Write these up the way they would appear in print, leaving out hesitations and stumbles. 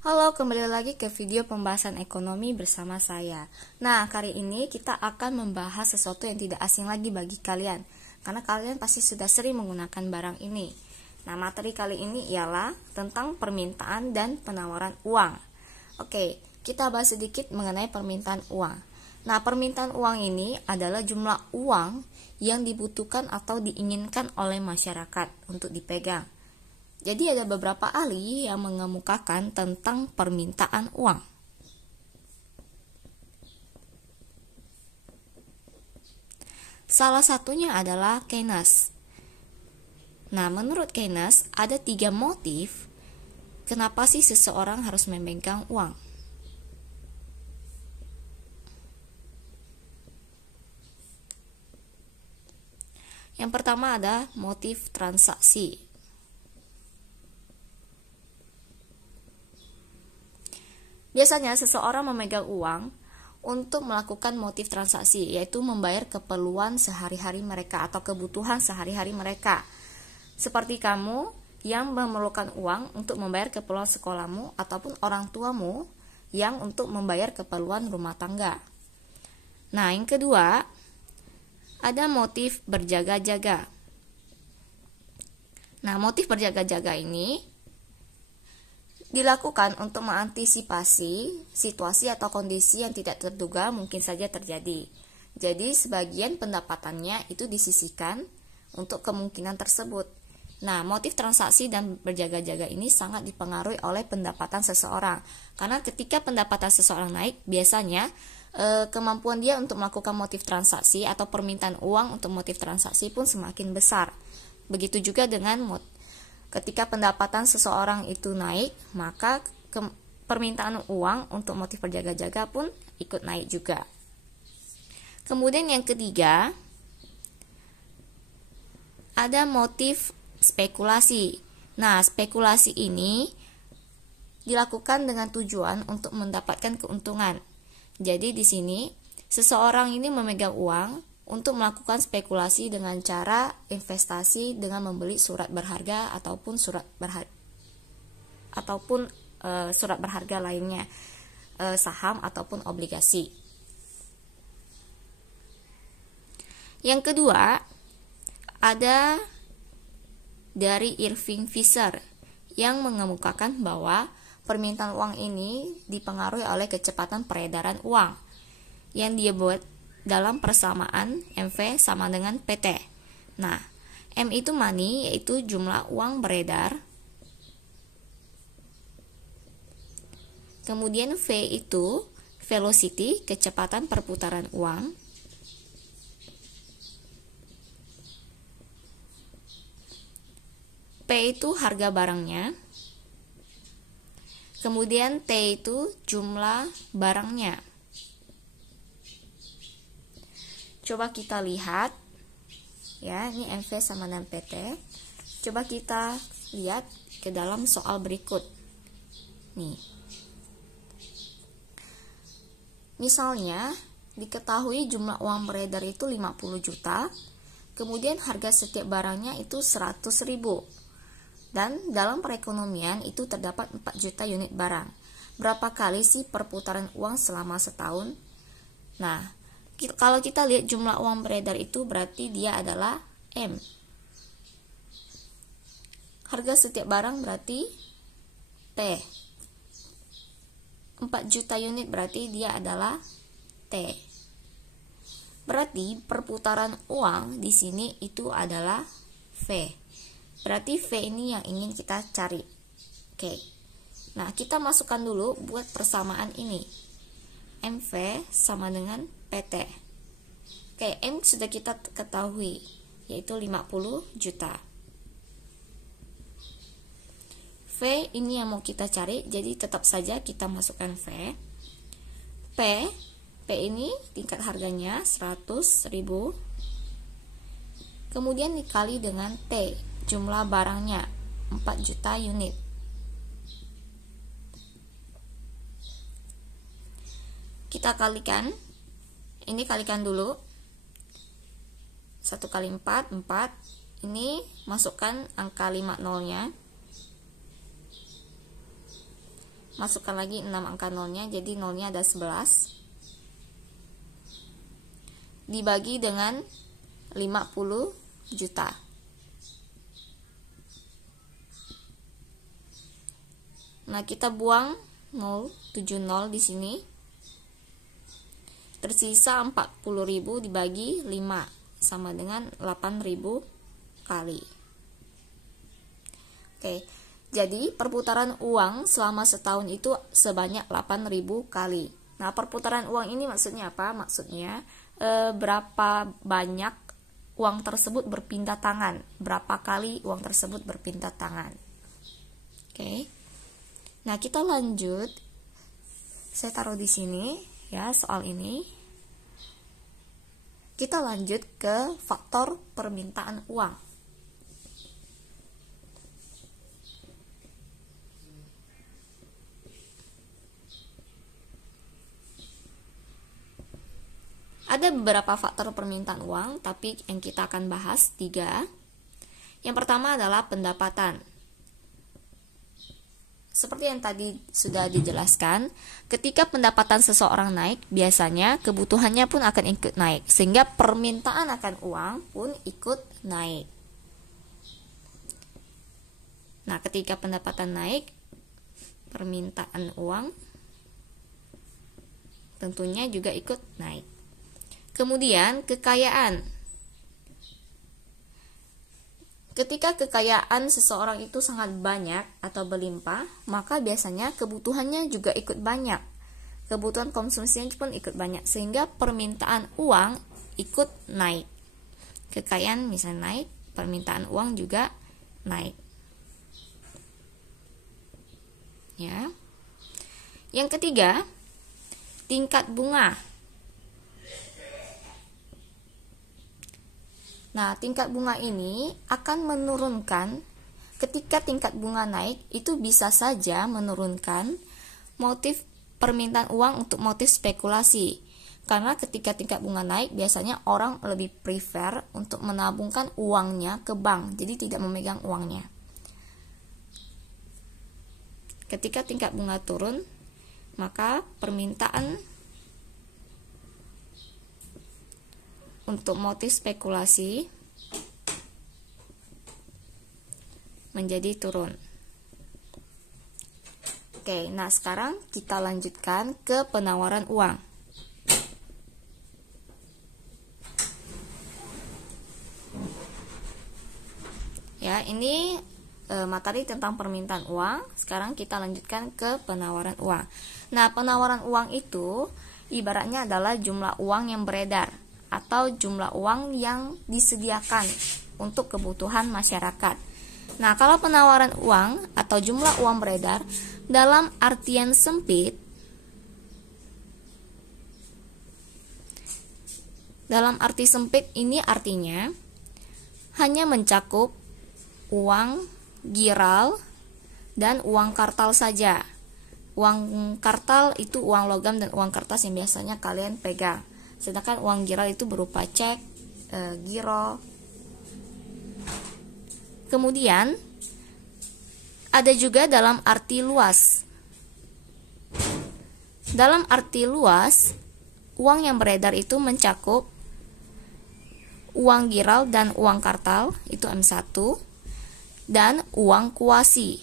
Halo, kembali lagi ke video pembahasan ekonomi bersama saya. Nah, kali ini kita akan membahas sesuatu yang tidak asing lagi bagi kalian, karena kalian pasti sudah sering menggunakan barang ini. Nah, materi kali ini ialah tentang permintaan dan penawaran uang. Oke, kita bahas sedikit mengenai permintaan uang. Nah, permintaan uang ini adalah jumlah uang yang dibutuhkan atau diinginkan oleh masyarakat untuk dipegang. Jadi ada beberapa ahli yang mengemukakan tentang permintaan uang. Salah satunya adalah Keynes. Nah, menurut Keynes ada 3 motif kenapa sih seseorang harus memegang uang. Yang pertama ada motif transaksi. Biasanya seseorang memegang uang untuk melakukan motif transaksi, yaitu membayar keperluan sehari-hari mereka atau kebutuhan sehari-hari mereka. Seperti kamu yang memerlukan uang untuk membayar keperluan sekolahmu ataupun orang tuamu yang untuk membayar keperluan rumah tangga. Nah, yang kedua, ada motif berjaga-jaga. Nah, motif berjaga-jaga ini dilakukan untuk mengantisipasi situasi atau kondisi yang tidak terduga mungkin saja terjadi. Jadi sebagian pendapatannya itu disisihkan untuk kemungkinan tersebut. Nah, motif transaksi dan berjaga-jaga ini sangat dipengaruhi oleh pendapatan seseorang. Karena ketika pendapatan seseorang naik, biasanya kemampuan dia untuk melakukan motif transaksi atau permintaan uang untuk motif transaksi pun semakin besar. Begitu juga dengan ketika pendapatan seseorang itu naik, maka permintaan uang untuk motif berjaga-jaga pun ikut naik juga. Kemudian yang ketiga, ada motif spekulasi. Nah, spekulasi ini dilakukan dengan tujuan untuk mendapatkan keuntungan. Jadi di sini seseorang ini memegang uang untuk melakukan spekulasi dengan cara investasi dengan membeli surat berharga ataupun surat berharga lainnya, saham ataupun obligasi. Yang kedua, ada dari Irving Fisher yang mengemukakan bahwa permintaan uang ini dipengaruhi oleh kecepatan peredaran uang yang dia buat dalam persamaan MV sama dengan PT. Nah, M itu money, yaitu jumlah uang beredar. Kemudian V itu velocity, kecepatan perputaran uang. P itu harga barangnya. Kemudian T itu jumlah barangnya. Coba kita lihat, ya, ini MV sama dengan PT. Coba kita lihat ke dalam soal berikut. Nih, misalnya diketahui jumlah uang beredar itu 50 juta, kemudian harga setiap barangnya itu 100.000, dan dalam perekonomian itu terdapat 4 juta unit barang. Berapa kali sih perputaran uang selama setahun? Nah, kalau kita lihat jumlah uang beredar itu berarti dia adalah M. Harga setiap barang berarti P. 4 juta unit berarti dia adalah T. Berarti perputaran uang di sini itu adalah V. Berarti V ini yang ingin kita cari. Oke. Nah, kita masukkan dulu buat persamaan ini. MV sama dengan PT. Oke, M sudah kita ketahui, yaitu 50 juta. V ini yang mau kita cari, jadi tetap saja kita masukkan V. P ini tingkat harganya 100.000. Kemudian dikali dengan T, jumlah barangnya 4 juta unit. Kita kalikan. Ini kalikan dulu. 1 kali 4, 4. Ini masukkan angka 5 nolnya. masukkan lagi 6 angka nolnya, jadi nolnya ada 11, dibagi dengan 50 juta. Nah, kita buang 070 di sini. Tersisa 40.000 dibagi 5 sama dengan 8.000 kali. Oke. Jadi, perputaran uang selama setahun itu sebanyak 8.000 kali. Nah, perputaran uang ini maksudnya apa? Maksudnya berapa banyak uang tersebut berpindah tangan, berapa kali uang tersebut berpindah tangan. Oke. Nah, kita lanjut. Saya taruh di sini ya soal ini. Kita lanjut ke faktor permintaan uang. Ada beberapa faktor permintaan uang, tapi yang kita akan bahas 3. Yang pertama adalah pendapatan. Seperti yang tadi sudah dijelaskan, ketika pendapatan seseorang naik, biasanya kebutuhannya pun akan ikut naik, sehingga permintaan akan uang pun ikut naik. Nah, ketika pendapatan naik, permintaan uang tentunya juga ikut naik. Kemudian kekayaan. Ketika kekayaan seseorang itu sangat banyak atau berlimpah, maka biasanya kebutuhannya juga ikut banyak. Kebutuhan konsumsinya pun ikut banyak, sehingga permintaan uang ikut naik. Kekayaan misalnya naik, permintaan uang juga naik. Ya. Yang ketiga, tingkat bunga. Nah, tingkat bunga ini akan menurunkan, ketika tingkat bunga naik, itu bisa saja menurunkan motif permintaan uang untuk motif spekulasi. Karena ketika tingkat bunga naik, biasanya orang lebih prefer untuk menabungkan uangnya ke bank, jadi tidak memegang uangnya. Ketika tingkat bunga turun, maka permintaan untuk motif spekulasi menjadi turun. Oke, nah sekarang kita lanjutkan ke penawaran uang. Ya, ini materi tentang permintaan uang. Sekarang kita lanjutkan ke penawaran uang. Nah, penawaran uang itu ibaratnya adalah jumlah uang yang beredar atau jumlah uang yang disediakan untuk kebutuhan masyarakat. Nah, kalau penawaran uang atau jumlah uang beredar dalam artian sempit, dalam arti sempit ini artinya hanya mencakup uang giral dan uang kartal saja. Uang kartal itu uang logam dan uang kertas yang biasanya kalian pegang. Sedangkan uang giral itu berupa cek, giro. Kemudian ada juga dalam arti luas. Dalam arti luas, uang yang beredar itu mencakup uang giral dan uang kartal, itu M1, dan uang kuasi.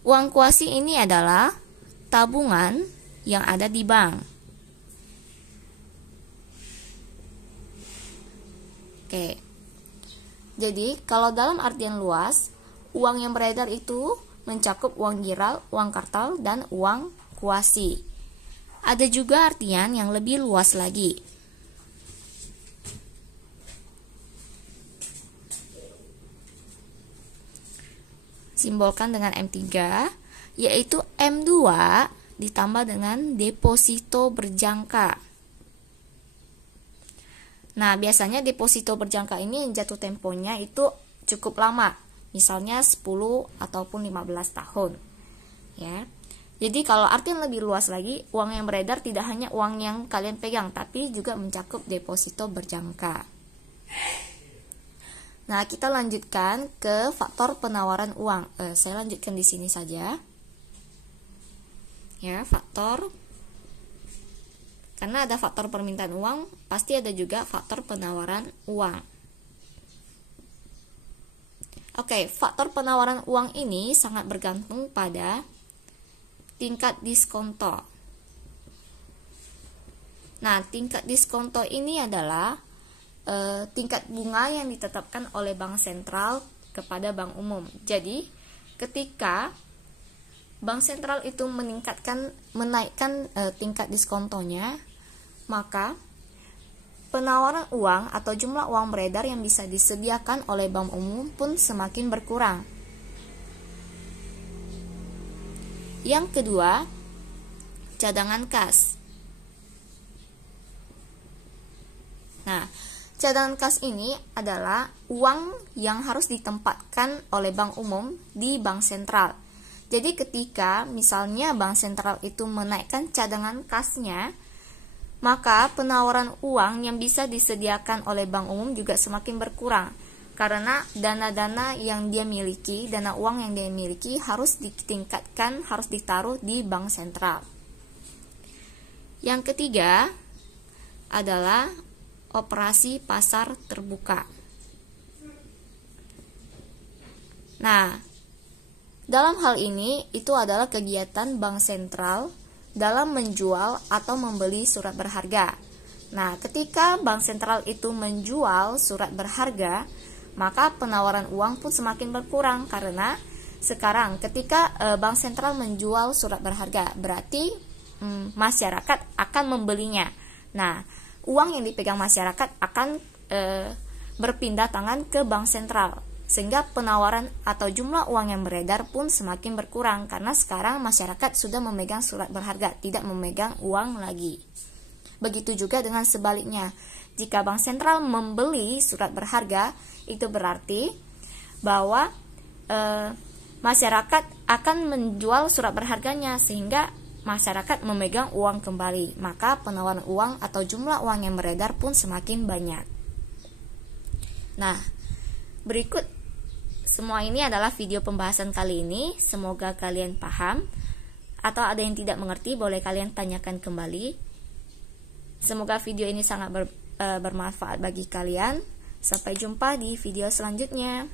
Uang kuasi ini adalah tabungan yang ada di bank. Oke. Jadi, kalau dalam artian luas, uang yang beredar itu mencakup uang giral, uang kartal, dan uang kuasi. Ada juga artian yang lebih luas lagi. Simbolkan dengan M3, yaitu M2 ditambah dengan deposito berjangka. Nah, biasanya deposito berjangka ini jatuh temponya itu cukup lama, misalnya 10 ataupun 15 tahun. Ya. Jadi kalau artian lebih luas lagi, uang yang beredar tidak hanya uang yang kalian pegang, tapi juga mencakup deposito berjangka. Nah, kita lanjutkan ke faktor penawaran uang. Saya lanjutkan di sini saja. Ya, faktor. Karena ada faktor permintaan uang, pasti ada juga faktor penawaran uang. Oke, faktor penawaran uang ini sangat bergantung pada tingkat diskonto. Nah, tingkat diskonto ini adalah tingkat bunga yang ditetapkan oleh bank sentral kepada bank umum. Jadi, ketika bank sentral itu menaikkan tingkat diskontonya, maka penawaran uang atau jumlah uang beredar yang bisa disediakan oleh bank umum pun semakin berkurang. Yang kedua, cadangan kas. Nah, cadangan kas ini adalah uang yang harus ditempatkan oleh bank umum di bank sentral. Jadi ketika misalnya bank sentral itu menaikkan cadangan kasnya, maka penawaran uang yang bisa disediakan oleh bank umum juga semakin berkurang. Karena dana-dana yang dia miliki, dana uang yang dia miliki harus ditingkatkan, harus ditaruh di bank sentral. Yang ketiga adalah operasi pasar terbuka. Nah, dalam hal ini itu adalah kegiatan bank sentral dalam menjual atau membeli surat berharga. Nah, ketika bank sentral itu menjual surat berharga, maka penawaran uang pun semakin berkurang karena sekarang ketika bank sentral menjual surat berharga, berarti masyarakat akan membelinya. Nah, uang yang dipegang masyarakat akan berpindah tangan ke bank sentral, sehingga penawaran atau jumlah uang yang beredar pun semakin berkurang karena sekarang masyarakat sudah memegang surat berharga, tidak memegang uang lagi. Begitu juga dengan sebaliknya, jika bank sentral membeli surat berharga, itu berarti bahwa masyarakat akan menjual surat berharganya sehingga masyarakat memegang uang kembali, maka penawaran uang atau jumlah uang yang beredar pun semakin banyak. Nah, berikut semua ini adalah video pembahasan kali ini. Semoga kalian paham. Atau ada yang tidak mengerti, boleh kalian tanyakan kembali. Semoga video ini sangat bermanfaat bagi kalian. Sampai jumpa di video selanjutnya.